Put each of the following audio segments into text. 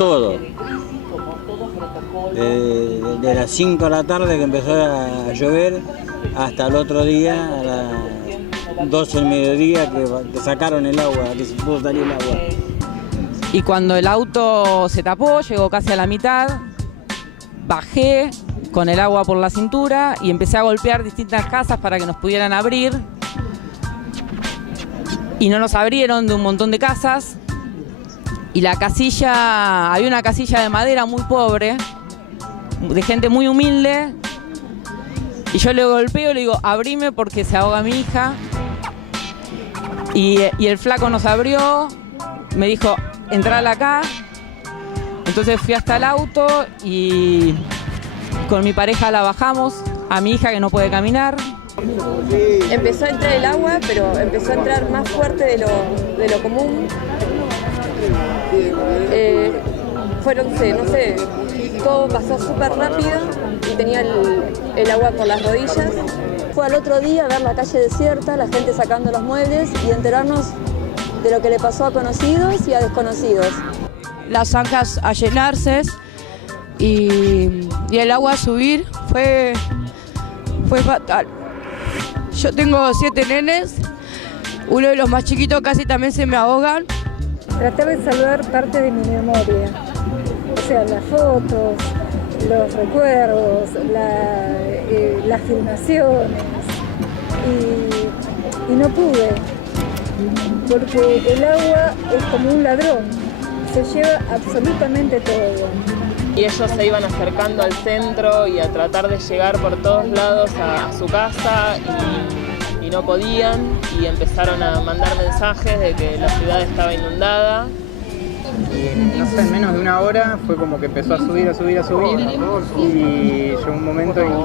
todo. De las 5 de la tarde que empezó a llover hasta el otro día, a las 12 del mediodía, que sacaron el agua, que se pudo salir el agua. Y cuando el auto se tapó, llegó casi a la mitad, bajé con el agua por la cintura y empecé a golpear distintas casas para que nos pudieran abrir. Y no nos abrieron de un montón de casas. Y la casilla, había una casilla de madera muy pobre, de gente muy humilde. Y yo le golpeo y le digo, abrime porque se ahoga mi hija. Y el flaco nos abrió, me dijo, entrala acá. Entonces fui hasta el auto y con mi pareja la bajamos, a mi hija que no puede caminar. Empezó a entrar el agua, pero empezó a entrar más fuerte de lo común. Fueron, no sé, todo pasó súper rápido y tenía el agua por las rodillas. Fue al otro día a ver la calle desierta, la gente sacando los muebles y enterarnos de lo que le pasó a conocidos y a desconocidos. Las zanjas a llenarse y el agua a subir fue fatal. Yo tengo 7 nenes, uno de los más chiquitos casi también se me ahogan. Tratar de salvar parte de mi memoria, o sea, las fotos, los recuerdos, las filmaciones, y no pude, porque el agua es como un ladrón, se lleva absolutamente todo. Y ellos se iban acercando al centro y a tratar de llegar por todos lados a su casa y no podían y empezaron a mandar mensajes de que la ciudad estaba inundada. Y no sé, en menos de una hora fue como que empezó a subir y llegó un momento en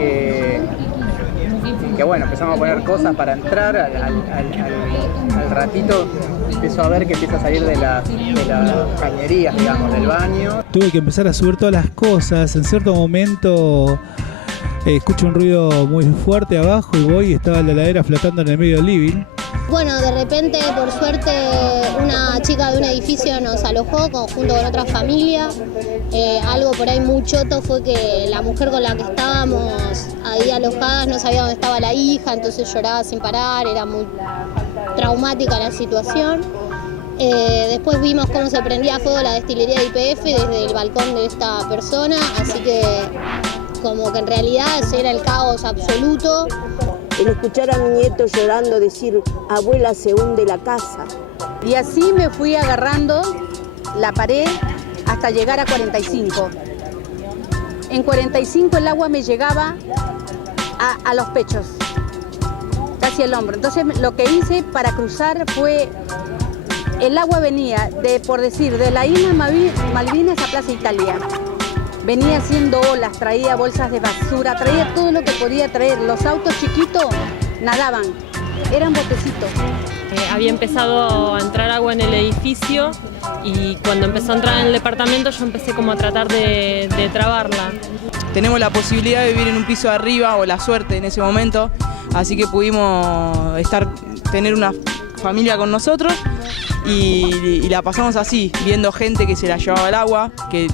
que bueno, empezamos a poner cosas para entrar, al ratito empezó a ver que empieza a salir de las cañerías, digamos, del baño. Tuve que empezar a subir todas las cosas, en cierto momento escucho un ruido muy fuerte abajo y voy y estaba la heladera flotando en el medio del living. Bueno, de repente, por suerte, una chica de un edificio nos alojó junto con otra familia. Algo por ahí muy choto fue que la mujer con la que estábamos ahí alojadas no sabía dónde estaba la hija, entonces lloraba sin parar, era muy traumática la situación. Después vimos cómo se prendía a fuego la destilería de YPF desde el balcón de esta persona, así que como que en realidad ese era el caos absoluto. El escuchar a mi nieto llorando decir, abuela, se hunde la casa. Y así me fui agarrando la pared hasta llegar a 45. En 45 el agua me llegaba a los pechos, casi el hombro. Entonces lo que hice para cruzar fue, el agua venía de la isla Malvinas a Plaza Italia. Venía haciendo olas, traía bolsas de basura, traía todo lo que podía traer. Los autos chiquitos nadaban, eran botecitos. Había empezado a entrar agua en el edificio y cuando empezó a entrar en el departamento yo empecé como a tratar de trabarla. Tenemos la posibilidad de vivir en un piso de arriba, o la suerte en ese momento, así que pudimos tener una familia con nosotros y la pasamos así, viendo gente que se la llevaba el agua, que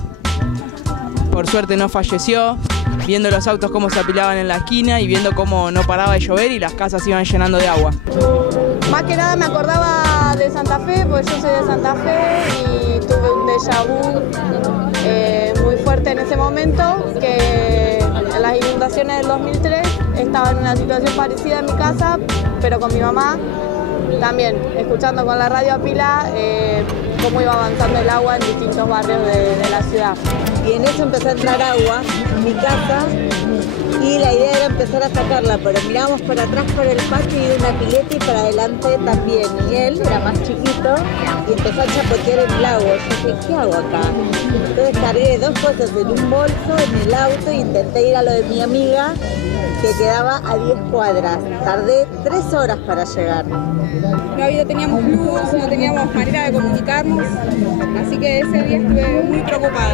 por suerte no falleció, viendo los autos cómo se apilaban en la esquina y viendo cómo no paraba de llover y las casas iban llenando de agua. Más que nada me acordaba de Santa Fe, porque yo soy de Santa Fe y tuve un déjà vu muy fuerte en ese momento, que en las inundaciones del 2003 estaba en una situación parecida en mi casa, pero con mi mamá, también escuchando con la radio a pila cómo iba avanzando el agua en distintos barrios de la ciudad. Y en eso empezó a entrar agua en mi casa y la idea era empezar a sacarla, pero mirábamos para atrás por el patio y una pileta y para adelante también. Y él era más chiquito y empezó a chapotear el lago. Yo dije, ¿qué hago acá? Entonces cargué 2 cosas en un bolso, en el auto, e intenté ir a lo de mi amiga, que quedaba a 10 cuadras. Tardé 3 horas para llegar. No teníamos luz, no teníamos manera de comunicarnos, así que ese día estuve muy preocupada.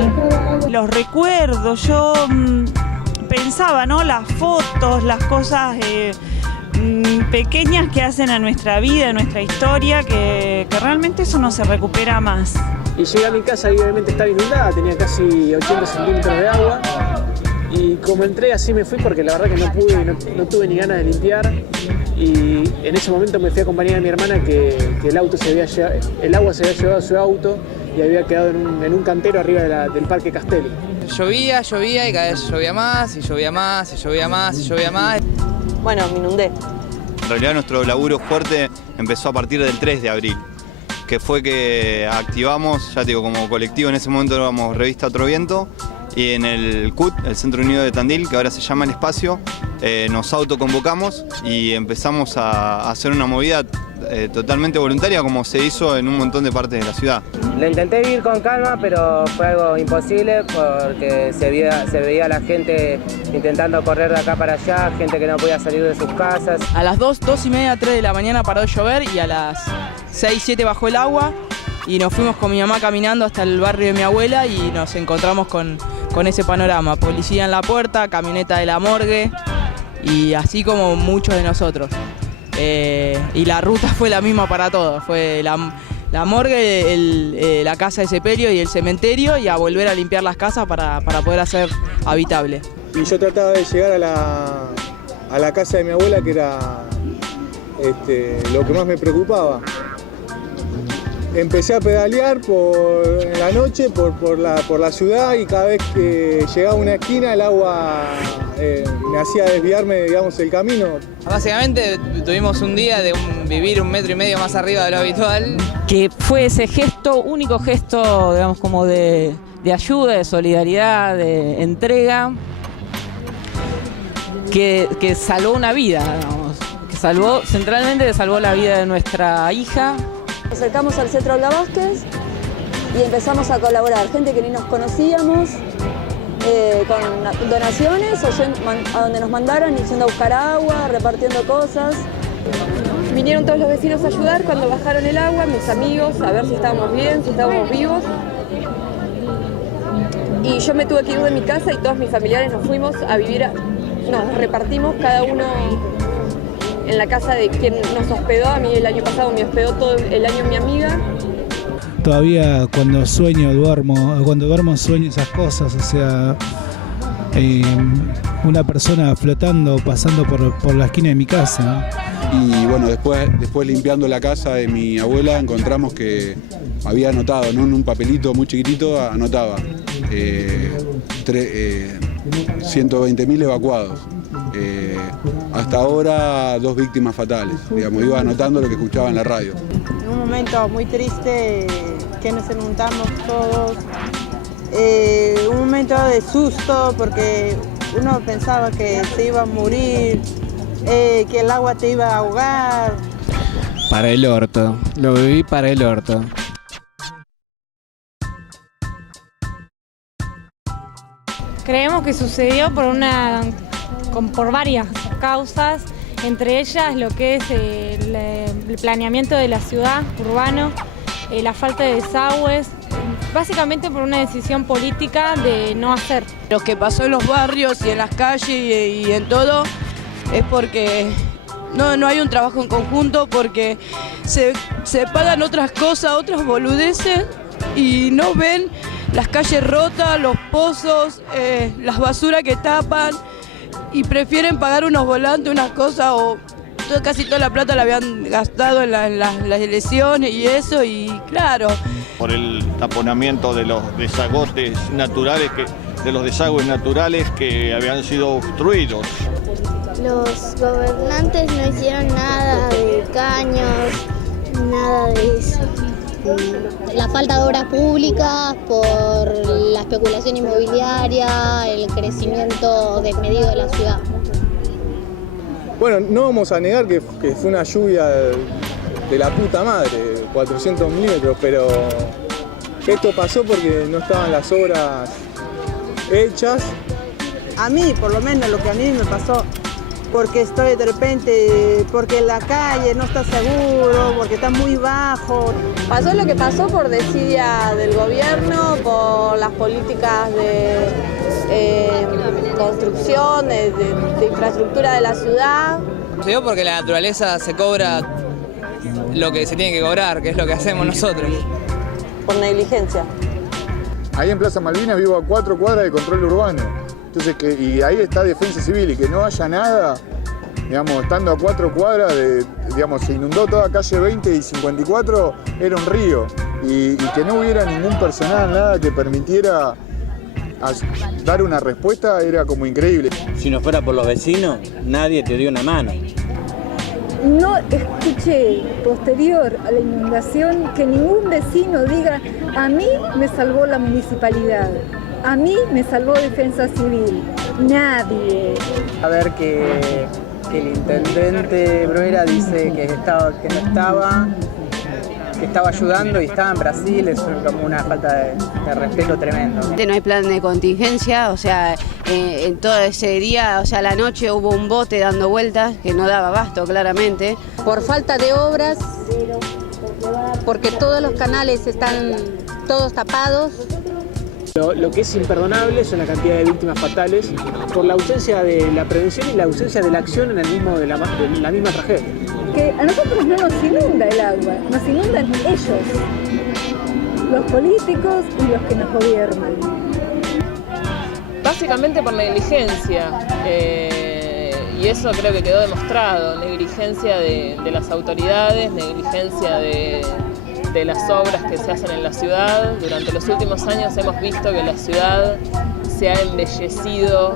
Los recuerdos, yo pensaba, ¿no? Las fotos, las cosas pequeñas que hacen a nuestra vida, a nuestra historia, que realmente eso no se recupera más. Y llegué a mi casa y obviamente estaba inundada, tenía casi 80 centímetros de agua. Y como entré así me fui porque la verdad que no pude, no tuve ni ganas de limpiar. Y en ese momento me fui a acompañar a mi hermana que el agua se había llevado a su auto y había quedado en un cantero arriba del Parque Castelli. Llovía y cada vez llovía más y llovía más y llovía más y llovía más. Bueno, me inundé. En realidad nuestro laburo fuerte empezó a partir del 3 de abril, que fue que activamos, ya te digo, como colectivo en ese momento éramos Revista Otro Viento, y en el CUT, el Centro Unido de Tandil, que ahora se llama El Espacio, nos autoconvocamos y empezamos a hacer una movida totalmente voluntaria como se hizo en un montón de partes de la ciudad. Lo intenté vivir con calma, pero fue algo imposible porque se veía a la gente intentando correr de acá para allá, gente que no podía salir de sus casas. A las 2:30, 3 de la mañana paró de llover y a las 6, 7 bajó el agua y nos fuimos con mi mamá caminando hasta el barrio de mi abuela y nos encontramos con ese panorama. Policía en la puerta, camioneta de la morgue y así como muchos de nosotros. Y la ruta fue la misma para todos, fue la morgue, la casa de sepelio y el cementerio y a volver a limpiar las casas para poder hacer habitable. Y yo trataba de llegar a la casa de mi abuela, que era lo que más me preocupaba. Empecé a pedalear en la noche por la ciudad y cada vez que llegaba a una esquina el agua me hacía desviarme, digamos, el camino. Básicamente tuvimos un día de vivir 1,5 metros más arriba de lo habitual. Que fue ese gesto, único gesto, digamos, como de ayuda, de solidaridad, de entrega, que salvó una vida, digamos, centralmente salvó la vida de nuestra hija. Nos acercamos al Centro Olga Vázquez y empezamos a colaborar, gente que ni nos conocíamos, con donaciones a donde nos mandaron, yendo a buscar agua, repartiendo cosas. Vinieron todos los vecinos a ayudar cuando bajaron el agua, mis amigos, a ver si estábamos bien, si estábamos vivos. Y yo me tuve que ir de mi casa y todos mis familiares nos fuimos a vivir, nos repartimos cada uno en la casa de quien nos hospedó. A mí el año pasado me hospedó todo el año mi amiga. Todavía cuando duermo sueño esas cosas, o sea, una persona flotando, pasando por la esquina de mi casa. Y bueno, después limpiando la casa de mi abuela encontramos que había anotado, ¿no? En un papelito muy chiquitito anotaba 120.000 evacuados. Hasta ahora 2 víctimas fatales, digamos, iba anotando lo que escuchaba en la radio. En un momento muy triste que nos juntamos todos, un momento de susto porque uno pensaba que se iba a morir, que el agua te iba a ahogar. Para el orto, lo viví para el orto. Creemos que sucedió por varias causas, entre ellas lo que es el planeamiento de la ciudad urbano, la falta de desagües, básicamente por una decisión política de no hacer. Lo que pasó en los barrios y en las calles y en todo es porque no hay un trabajo en conjunto, porque se pagan otras cosas, otras boludeces y no ven las calles rotas, los pozos, las basuras que tapan y prefieren pagar unos volantes, unas cosas o casi toda la plata la habían gastado en las elecciones y eso y claro. Por el taponamiento de los desagotes naturales, de los desagües naturales que habían sido obstruidos. Los gobernantes no hicieron nada de caños, nada de eso. La falta de obras públicas por la especulación inmobiliaria, el crecimiento desmedido de la ciudad. Bueno, no vamos a negar que fue una lluvia de la puta madre, 400 milímetros, pero esto pasó porque no estaban las obras hechas. A mí, por lo menos, lo que a mí me pasó, porque estoy de repente, porque la calle no está seguro, porque está muy bajo. Pasó lo que pasó por desidia del gobierno, por las políticas de construcción, de infraestructura de la ciudad, Se dio porque la naturaleza se cobra lo que se tiene que cobrar, que es lo que hacemos nosotros. Por negligencia. Ahí en Plaza Malvinas vivo a 4 cuadras de control urbano. Entonces, y ahí está Defensa Civil y que no haya nada, digamos, estando a 4 cuadras, digamos, se inundó toda calle 20 y 54, era un río. Y que no hubiera ningún personal, nada que permitiera dar una respuesta, era como increíble. Si no fuera por los vecinos, nadie te dio una mano. No escuché, posterior a la inundación, que ningún vecino diga: a mí me salvó la municipalidad, a mí me salvó Defensa Civil. Nadie. A ver que el intendente Bruera dice que no estaba, que estaba ayudando y estaba en Brasil, es como una falta de respeto tremendo. No hay plan de contingencia, o sea, en todo ese día, o sea, a la noche hubo un bote dando vueltas que no daba abasto, claramente. Por falta de obras, porque todos los canales están todos tapados. Lo que es imperdonable son la cantidad de víctimas fatales por la ausencia de la prevención y la ausencia de la acción en de la misma tragedia. Que a nosotros no nos inunda el agua, nos inundan ellos, los políticos y los que nos gobiernan. Básicamente por negligencia, y eso creo que quedó demostrado, negligencia de las autoridades, negligencia de las obras que se hacen en la ciudad. Durante los últimos años hemos visto que la ciudad se ha embellecido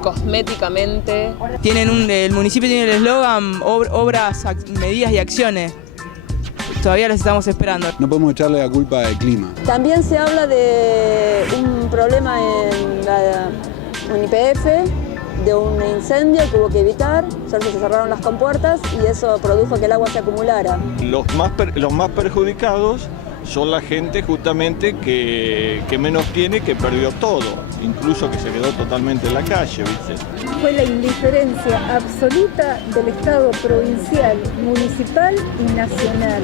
cosméticamente. El municipio tiene el eslogan obras, medidas y acciones. Todavía las estamos esperando. No podemos echarle la culpa al clima. También se habla de un problema en IPF, de un incendio que hubo que evitar, se cerraron las compuertas y eso produjo que el agua se acumulara. Los más perjudicados son la gente justamente que menos tiene, que perdió todo, incluso que se quedó totalmente en la calle, ¿viste? Fue la indiferencia absoluta del Estado provincial, municipal y nacional.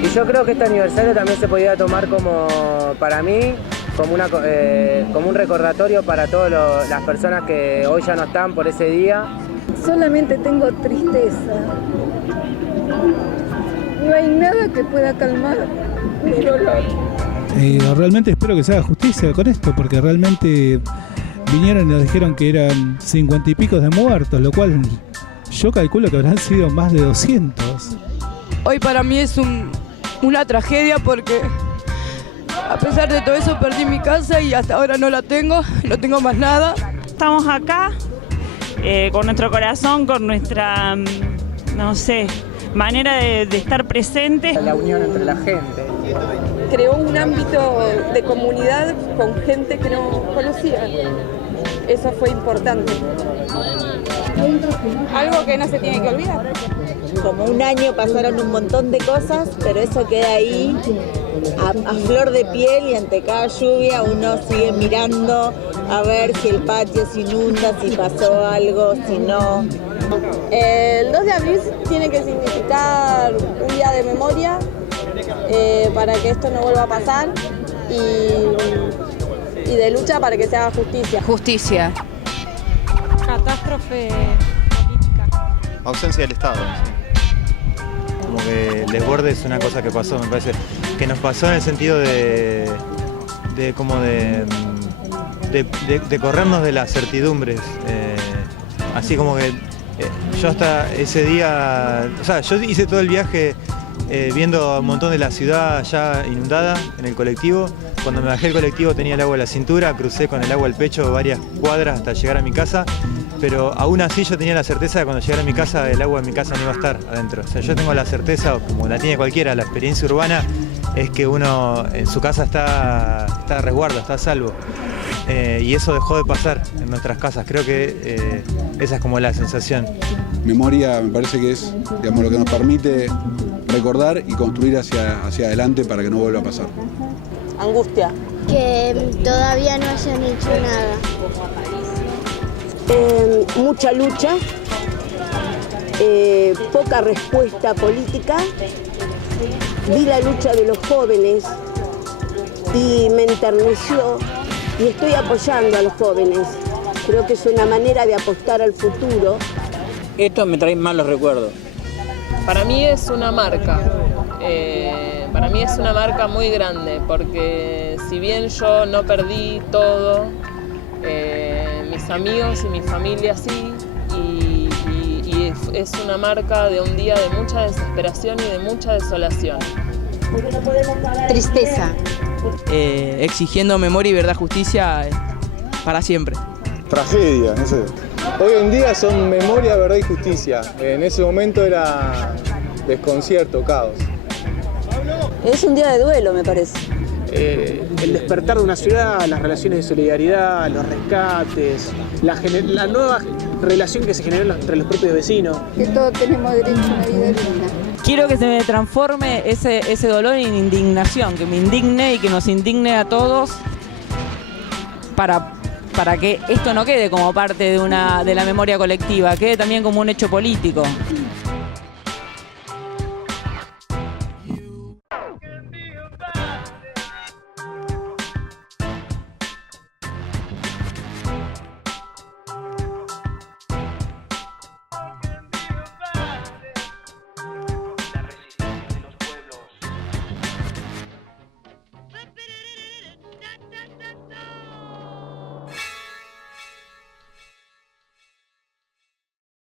Y yo creo que este aniversario también se podía tomar como, para mí, como un recordatorio para todas las personas que hoy ya no están por ese día. Solamente tengo tristeza. No hay nada que pueda calmar mi dolor. Realmente espero que se haga justicia con esto, porque realmente vinieron y nos dijeron que eran 50 y pico de muertos, lo cual yo calculo que habrán sido más de 200. Hoy para mí es una tragedia porque a pesar de todo eso perdí mi casa y hasta ahora no la tengo, no tengo más nada. Estamos acá con nuestro corazón, con nuestra, no sé, manera de estar presentes. La unión entre la gente. Creó un ámbito de comunidad con gente que no conocía. Eso fue importante. Algo que no se tiene que olvidar. Como un año pasaron un montón de cosas, pero eso queda ahí a flor de piel y ante cada lluvia uno sigue mirando a ver si el patio se inunda, si pasó algo, si no. El 2 de abril tiene que significar un día de memoria para que esto no vuelva a pasar y de lucha para que se haga justicia. Justicia. Catástrofe política. Ausencia del Estado. ¿Sí? Como que el desborde es una cosa que pasó, me parece, que nos pasó en el sentido de corrernos de las certidumbres. Así como que yo hasta ese día, o sea, yo hice todo el viaje viendo un montón de la ciudad ya inundada en el colectivo. Cuando me bajé del colectivo tenía el agua en la cintura, crucé con el agua al pecho varias cuadras hasta llegar a mi casa, pero aún así yo tenía la certeza de que cuando llegara a mi casa el agua en mi casa no iba a estar adentro. O sea, yo tengo la certeza, como la tiene cualquiera, la experiencia urbana es que uno en su casa está a resguardo, está a salvo. Y eso dejó de pasar en nuestras casas. Creo que esa es como la sensación. Memoria me parece que es, digamos, lo que nos permite recordar y construir hacia adelante para que no vuelva a pasar. Angustia. Que todavía no hayan hecho nada. Mucha lucha, poca respuesta política. Vi la lucha de los jóvenes y me enterneció y estoy apoyando a los jóvenes. Creo que es una manera de apostar al futuro. Esto me trae malos recuerdos. Para mí es una marca. Para mí es una marca muy grande, porque si bien yo no perdí todo, mis amigos y mi familia sí, y es una marca de un día de mucha desesperación y de mucha desolación. Tristeza. Exigiendo memoria y verdad, justicia para siempre. Tragedia, no sé. Hoy en día son memoria, verdad y justicia. En ese momento era desconcierto, caos. Es un día de duelo, me parece. El despertar de una ciudad, las relaciones de solidaridad, los rescates, la nueva relación que se generó entre los propios vecinos. Que todos tenemos derecho a una vida digna. Quiero que se me transforme ese dolor en indignación, que me indigne y que nos indigne a todos para que esto no quede como parte de la memoria colectiva, quede también como un hecho político.